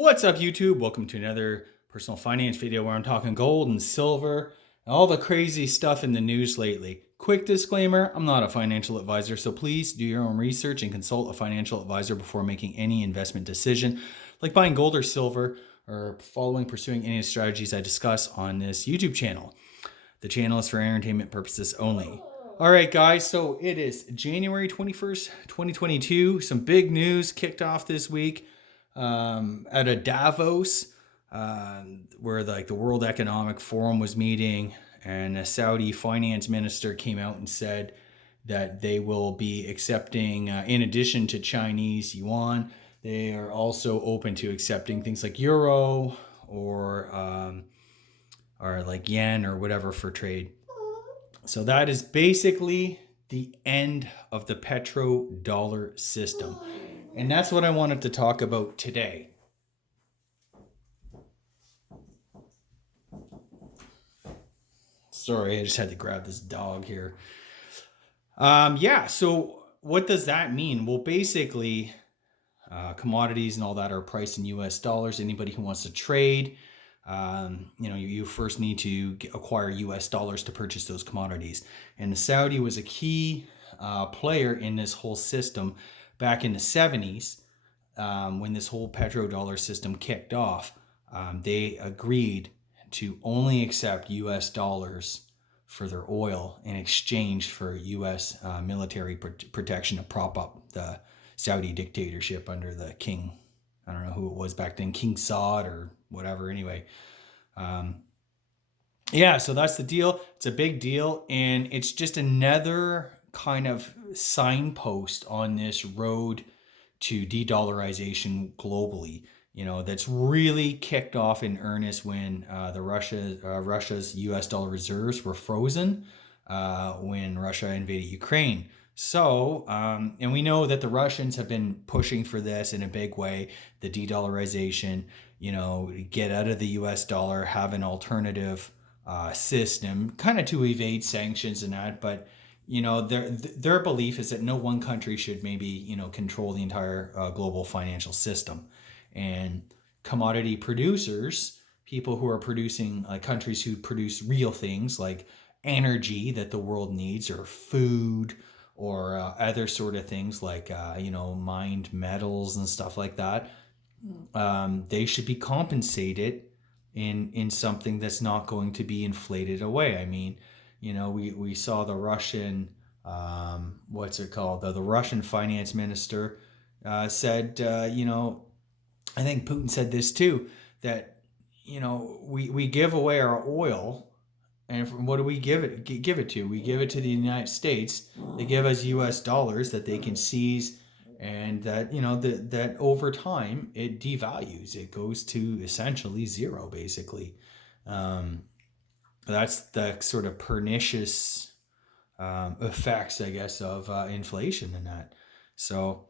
What's up, YouTube? Welcome to another personal finance video where I'm talking gold and silver and all the crazy stuff in the news lately. Quick disclaimer, I'm not a financial advisor, so please do your own research and consult a financial advisor before making any investment decision, like buying gold or silver or pursuing any of the strategies I discuss on this YouTube channel. The channel is for entertainment purposes only. All right, guys, so it is January 21st, 2022. Some big news kicked off this week at a Davos, where the World Economic Forum was meeting, and a Saudi finance minister came out and said that they will be accepting, in addition to Chinese yuan, they are also open to accepting things like euro or like yen or whatever for trade. So that is basically the end of the petrodollar system. And that's what I wanted to talk about today. Sorry, I just had to grab this dog here. So what does that mean? Well, basically, commodities and all that are priced in US dollars. Anybody who wants to trade, you first need to acquire US dollars to purchase those commodities. And the Saudi was a key player in this whole system back in the 70s, when this whole petrodollar system kicked off. They agreed to only accept US dollars for their oil in exchange for US military protection to prop up the Saudi dictatorship under the king. I don't know who it was back then, King Saud or whatever. Anyway, so that's the deal. It's a big deal, and it's just another kind of signpost on this road to de-dollarization globally. That's really kicked off in earnest when Russia's US dollar reserves were frozen when Russia invaded Ukraine. So, and we know that the Russians have been pushing for this in a big way, the de-dollarization, get out of the US dollar, have an alternative system, kind of to evade sanctions and that. But, their belief is that no one country should maybe, control the entire global financial system. And commodity producers, people who are producing, countries who produce real things like energy that the world needs, or food, or other sort of things like, mined metals and stuff like that, they should be compensated in something that's not going to be inflated away. I mean, we saw the Russian, the Russian finance minister said, I think Putin said this too, that, we give away our oil. And what do we give it to? We give it to the United States. They give us US dollars that they can seize, and that, that over time it devalues. It goes to essentially zero, basically. That's the sort of pernicious effects, I guess, of inflation and that. So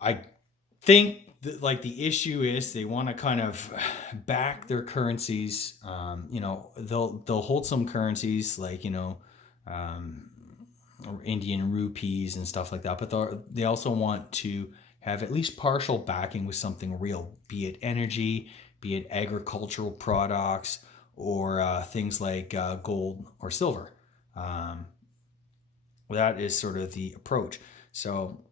I think the issue is they want to kind of back their currencies. They'll hold some currencies like, Indian rupees and stuff like that, but they also want to have at least partial backing with something real, be it energy, be it agricultural products, or things like gold or silver. That is sort of the approach. So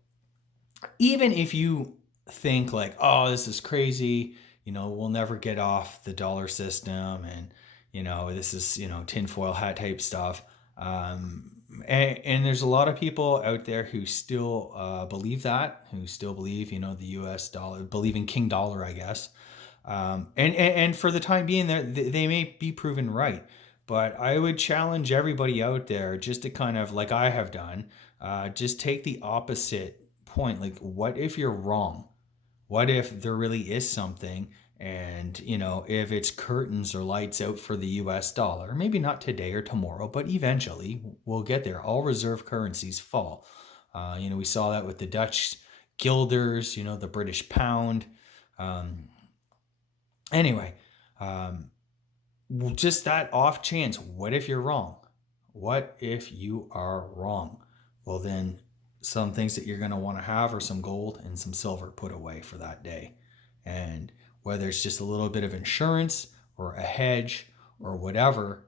even if you think like, oh, this is crazy, we'll never get off the dollar system, and this is tinfoil hat type stuff, and there's a lot of people out there who still believe that, who still believe the US dollar, believe in King Dollar, I guess, and for the time being, they may be proven right. But I would challenge everybody out there just to kind of, like I have done, just take the opposite point. Like, what if you're wrong? What if there really is something, and if it's curtains or lights out for the US dollar, maybe not today or tomorrow, but eventually we'll get there. All reserve currencies fall. We saw that with the Dutch guilders, the British pound. Just that off chance, what if you're wrong? What if you are wrong? Well, then some things that you're going to want to have are some gold and some silver put away for that day. And whether it's just a little bit of insurance or a hedge or whatever,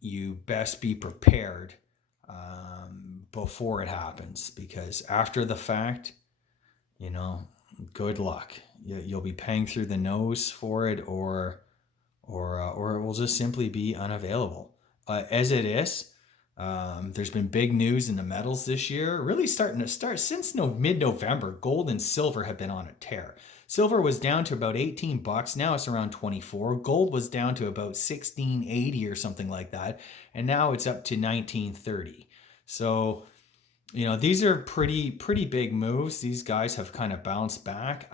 you best be prepared before it happens, because after the fact, you know, good luck. You'll be paying through the nose for it, or it will just simply be unavailable. As it is, there's been big news in the metals this year, really starting to start since mid-November. Gold and silver have been on a tear. Silver was down to about $18. Now it's around 24. Gold was down to about 1680 or something like that, and now it's up to 1930. So, you know, these are pretty big moves. These guys have kind of bounced back.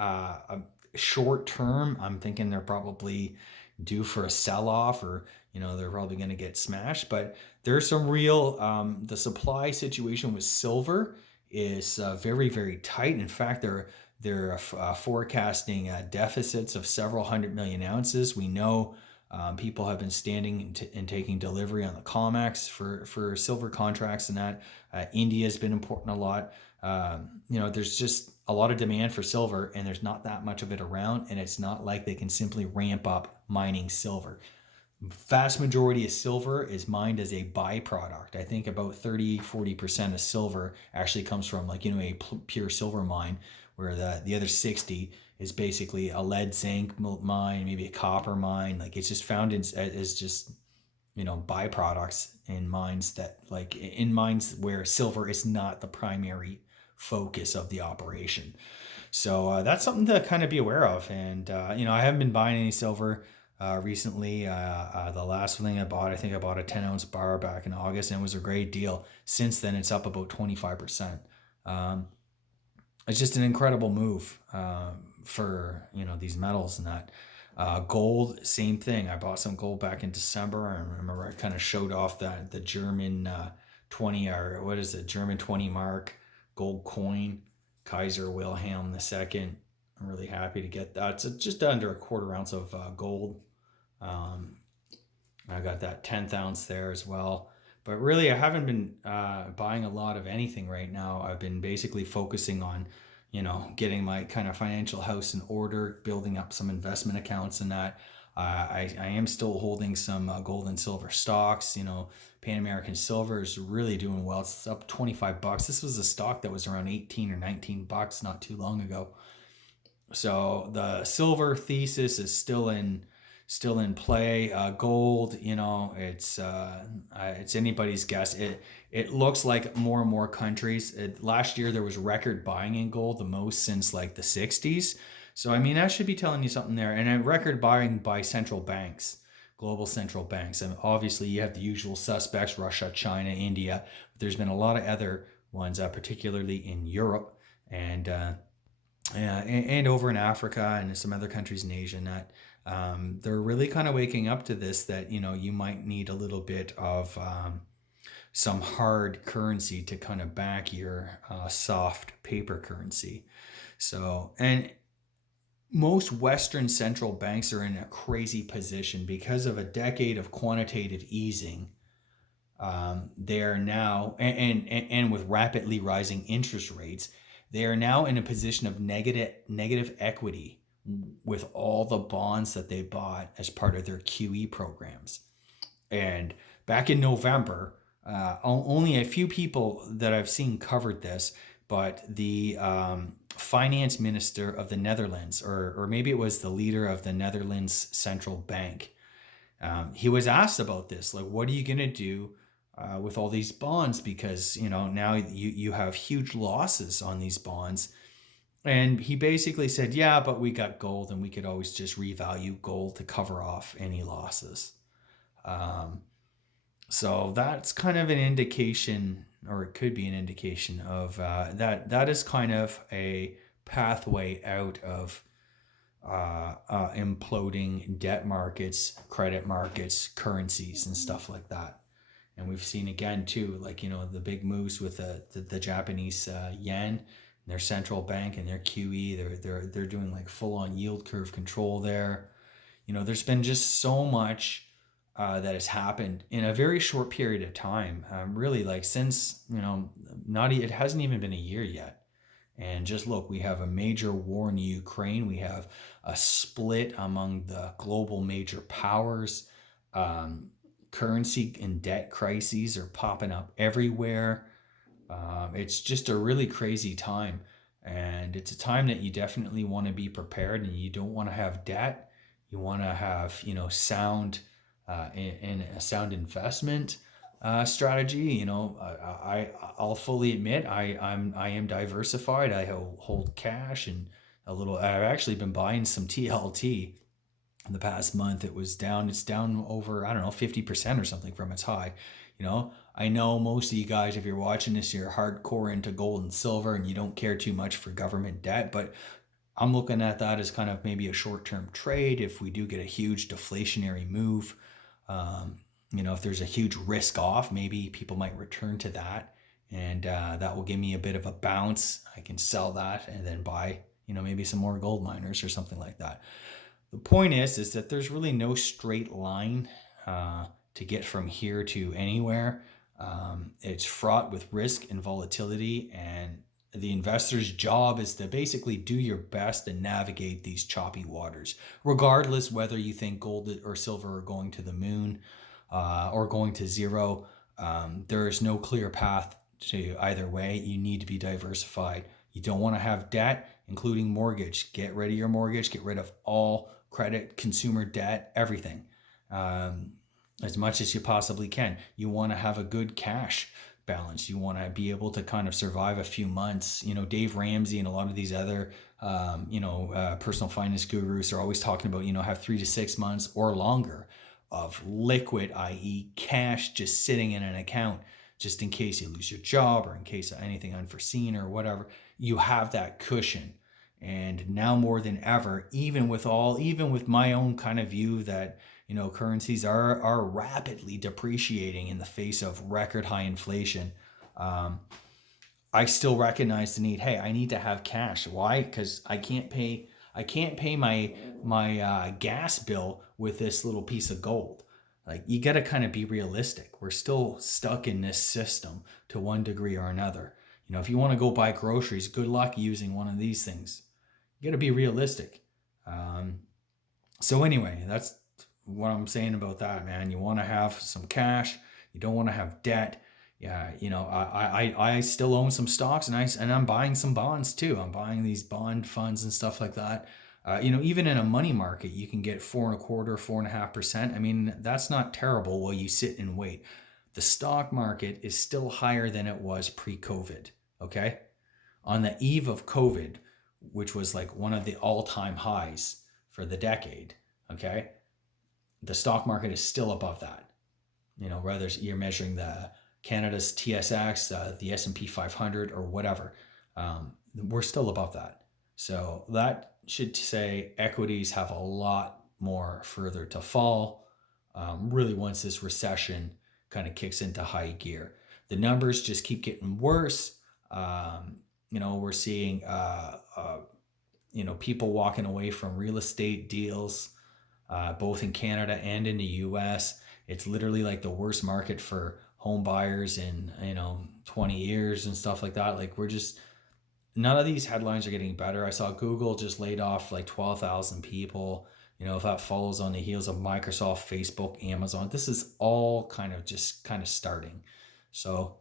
Short term, I'm thinking they're probably due for a sell-off, or you know, they're probably going to get smashed. But there's some real the supply situation with silver is very tight. In fact, they're forecasting deficits of several 100 million ounces. We know people have been standing and taking delivery on the COMEX for silver contracts, and that India has been importing a lot. You know, there's just a lot of demand for silver, and there's not that much of it around, and it's not like they can simply ramp up mining silver. Vast majority of silver is mined as a byproduct. I think about 30-40% of silver actually comes from, like, you know, a pure silver mine, where the other 60 is basically a lead zinc mine, maybe a copper mine. Like, it's just found as just, you know, byproducts in mines that, like, in mines where silver is not the primary focus of the operation. So that's something to kind of be aware of. And you know, I haven't been buying any silver recently. The last thing I bought, I think I bought a 10-ounce bar back in August, and it was a great deal. Since then, it's up about 25%. It's just an incredible move for, you know, these metals and that. Gold, same thing. I bought some gold back in December. I remember I kind of showed off the German 20, or what is it, German 20 mark gold coin, Kaiser Wilhelm II. I'm really happy to get that. It's just under a quarter ounce of gold. I got that 10th ounce there as well. But really, I haven't been buying a lot of anything right now. I've been basically focusing on, you know, getting my kind of financial house in order, building up some investment accounts, and that. I am still holding some gold and silver stocks. You know, Pan American Silver is really doing well. It's up $25. This was a stock that was around 18 or $19 not too long ago. So the silver thesis is still in play. Gold, you know, it's anybody's guess. It looks like more and more countries. Last year there was record buying in gold, the most since like the 60s. So I mean, that should be telling you something there. And a record buying by central banks, global central banks. And obviously you have the usual suspects: Russia, China, India. But there's been a lot of other ones, particularly in Europe and over in Africa and some other countries in Asia, and that they're really kind of waking up to this, that, you know, you might need a little bit of some hard currency to kind of back your soft paper currency. So, and most Western central banks are in a crazy position because of a decade of quantitative easing. They are now, and with rapidly rising interest rates, they are now in a position of negative equity with all the bonds that they bought as part of their QE programs. And back in November, only a few people that I've seen covered this, but the finance minister of the Netherlands, or maybe it was the leader of the Netherlands Central Bank, he was asked about this, like, what are you going to do with all these bonds? Because, you know, now you have huge losses on these bonds. And he basically said, yeah, but we got gold, and we could always just revalue gold to cover off any losses. So that's kind of an indication, or it could be an indication of that is kind of a pathway out of imploding debt markets, credit markets, currencies, and stuff like that. And we've seen again too, like, you know, the big moves with the Japanese yen, their central bank and their QE. They're doing like full on yield curve control there. You know, there's been just so much that has happened in a very short period of time. Really, like since it hasn't even been a year yet. And just look, we have a major war in Ukraine. We have a split among the global major powers. Um, Currency and debt crises are popping up everywhere. It's just a really crazy time. And it's a time that you definitely want to be prepared, and you don't want to have debt. You want to have, sound in a sound investment strategy. I'll fully admit I am diversified. I hold cash and a little. I've actually been buying some TLT in the past month. It's down over, I don't know, 50% or something from its high. I know most of you guys, if you're watching this, you're hardcore into gold and silver and you don't care too much for government debt, but I'm looking at that as kind of maybe a short-term trade. If we do get a huge deflationary move, if there's a huge risk off, maybe people might return to that, and that will give me a bit of a bounce. I can sell that and then buy, maybe some more gold miners or something like that. The point is that there's really no straight line to get from here to anywhere. It's fraught with risk and volatility, and the investor's job is to basically do your best to navigate these choppy waters, regardless whether you think gold or silver are going to the moon or going to zero. There is no clear path to either way. You need to be diversified. You don't want to have debt, including mortgage. Get rid of your mortgage. Get rid of all credit, consumer debt, everything, as much as you possibly can. You want to have a good cash balance. You want to be able to kind of survive a few months. Dave Ramsey and a lot of these other, personal finance gurus are always talking about, have 3 to 6 months or longer of liquid, i.e. cash, just sitting in an account, just in case you lose your job or in case of anything unforeseen or whatever. You have that cushion. And now more than ever, even with my own kind of view that, currencies are rapidly depreciating in the face of record high inflation, I still recognize the need. Hey, I need to have cash. Why? Because I can't pay my gas bill with this little piece of gold. Like, you got to kind of be realistic. We're still stuck in this system to one degree or another. If you want to go buy groceries, good luck using one of these things. You got to be realistic. So anyway, that's what I'm saying about that, man. You want to have some cash. You don't want to have debt. Yeah, I still own some stocks, and I'm buying some bonds too. I'm buying these bond funds and stuff like that. Even in a money market, you can get 4.25%, 4.5%. I mean, that's not terrible while you sit and wait. The stock market is still higher than it was pre-COVID. Okay, on the eve of COVID, which was like one of the all-time highs for the decade, okay, the stock market is still above that. Whether you're measuring the Canada's TSX, the S&P 500 or whatever, we're still above that. So that should say equities have a lot more further to fall, really, once this recession kind of kicks into high gear. The numbers just keep getting worse. We're seeing, people walking away from real estate deals, both in Canada and in the US. It's literally like the worst market for home buyers in, 20 years and stuff like that. Like, none of these headlines are getting better. I saw Google just laid off like 12,000 people. If that follows on the heels of Microsoft, Facebook, Amazon, this is all kind of starting. So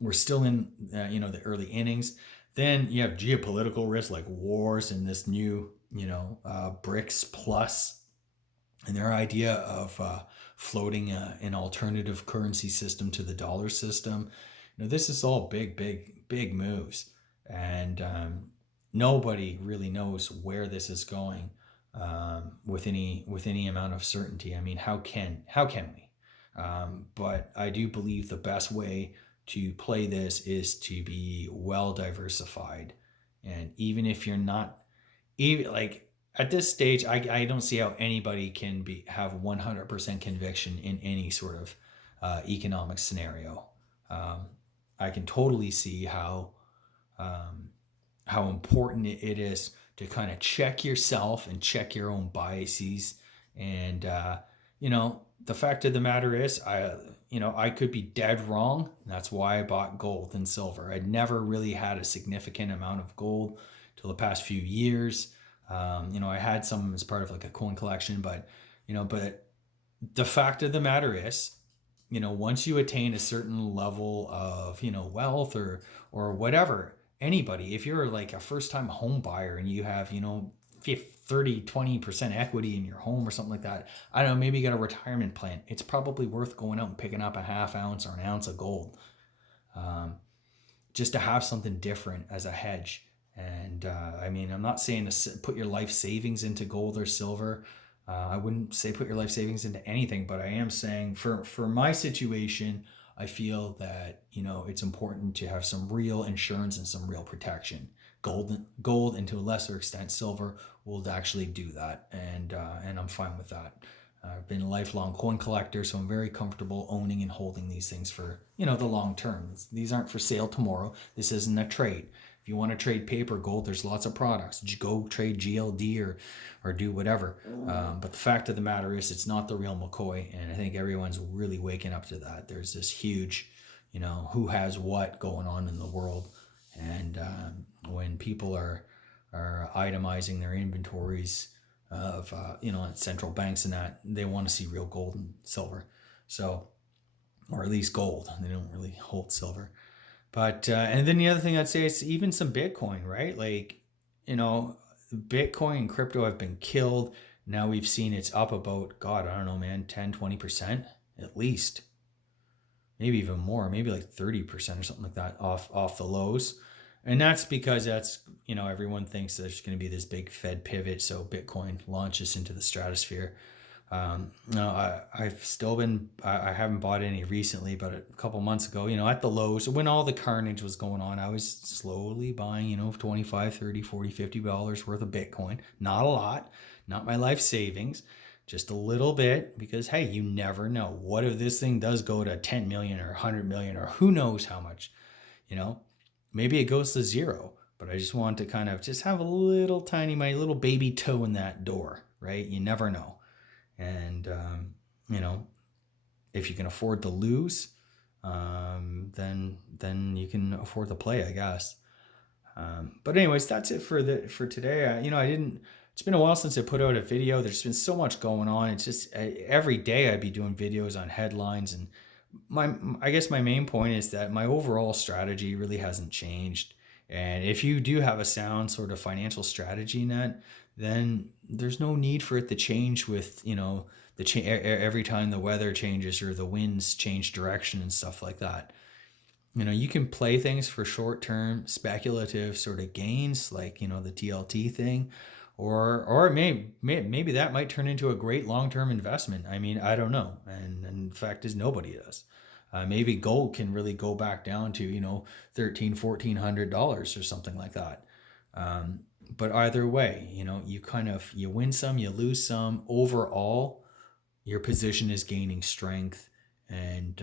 we're still in, the early innings. Then you have geopolitical risks like wars and this new, BRICS Plus, and their idea of floating an alternative currency system to the dollar system. This is all big moves, and nobody really knows where this is going with any amount of certainty. I mean, how can we? But I do believe the best way to play this is to be well diversified, and even if you're not, even like at this stage, I don't see how anybody can have 100% conviction in any sort of economic scenario. I can totally see how important it is to kind of check yourself and check your own biases, and the fact of the matter is, I could be dead wrong. That's why I bought gold and silver. I'd never really had a significant amount of gold till the past few years. I had some as part of like a coin collection, but the fact of the matter is, once you attain a certain level of, wealth or whatever, anybody, if you're like a first time home buyer and you have, 30, 20% equity in your home or something like that, I don't know, maybe you got a retirement plan, it's probably worth going out and picking up a half ounce or an ounce of gold, um, just to have something different as a hedge. And I'm not saying to put your life savings into gold or silver. I wouldn't say put your life savings into anything, but I am saying for my situation, I feel that it's important to have some real insurance and some real protection. Gold, and to a lesser extent, silver will actually do that, and I'm fine with that. I've been a lifelong coin collector, so I'm very comfortable owning and holding these things for the long term. These aren't for sale tomorrow. This isn't a trade. If you want to trade paper gold, there's lots of products. Go trade GLD or do whatever. But the fact of the matter is, it's not the real McCoy, and I think everyone's really waking up to that. There's this huge, who has what going on in the world, and when people are itemizing their inventories of central banks and that, they want to see real gold and silver, so, or at least gold. They don't really hold silver. But and then the other thing I'd say is even some Bitcoin, right? Like, Bitcoin and crypto have been killed. Now we've seen it's up about, God, I don't know, man, 10-20% at least, maybe even more, maybe like 30% or something like that off the lows. And that's because everyone thinks there's going to be this big Fed pivot, so Bitcoin launches into the stratosphere. No, I haven't bought any recently, but a couple months ago, at the lows, when all the carnage was going on, I was slowly buying, $25, $30, $40, $50 worth of Bitcoin. Not a lot, not my life savings, just a little bit, because, hey, you never know. What if this thing does go to 10 million or 100 million or who knows how much, maybe it goes to zero, but I just want to kind of just have a little tiny, my little baby toe in that door, right? You never know. And, if you can afford to lose, then you can afford to play, I guess. But anyways, that's it for today. It's been a while since I put out a video. There's been so much going on. It's just every day I'd be doing videos on headlines, and I guess my main point is that my overall strategy really hasn't changed. And if you do have a sound sort of financial strategy in that, then there's no need for it to change with, every time the weather changes or the winds change direction and stuff like that. You can play things for short-term speculative sort of gains, like, the DLT thing, or maybe that might turn into a great long-term investment. I don't know. And the fact is, nobody does. Maybe gold can really go back down to, $1,300-$1,400 or something like that. But either way, you win some, you lose some. Overall, your position is gaining strength, and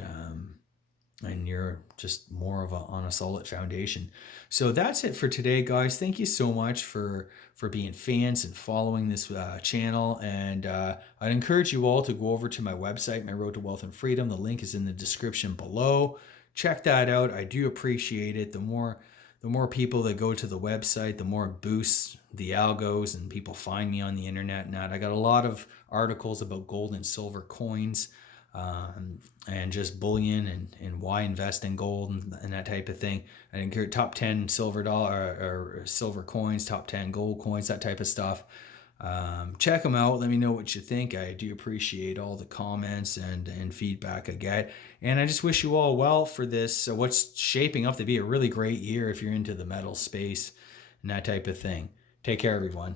you're just more of on a solid foundation. So that's it for today, guys. Thank you so much for being fans and following this channel. And I'd encourage you all to go over to my website, My Road to Wealth and Freedom. The link is in the description below. Check that out. I do appreciate it. The more people that go to the website, the more it boosts the algos and people find me on the internet. And I got a lot of articles about gold and silver coins, and just bullion and why invest in gold and that type of thing. I encourage top 10 silver coins, top 10 gold coins, that type of stuff. Check them out. Let me know what you think. I do appreciate all the comments and feedback I get. And I just wish you all well for this, what's shaping up to be a really great year if you're into the metal space and that type of thing. Take care, everyone.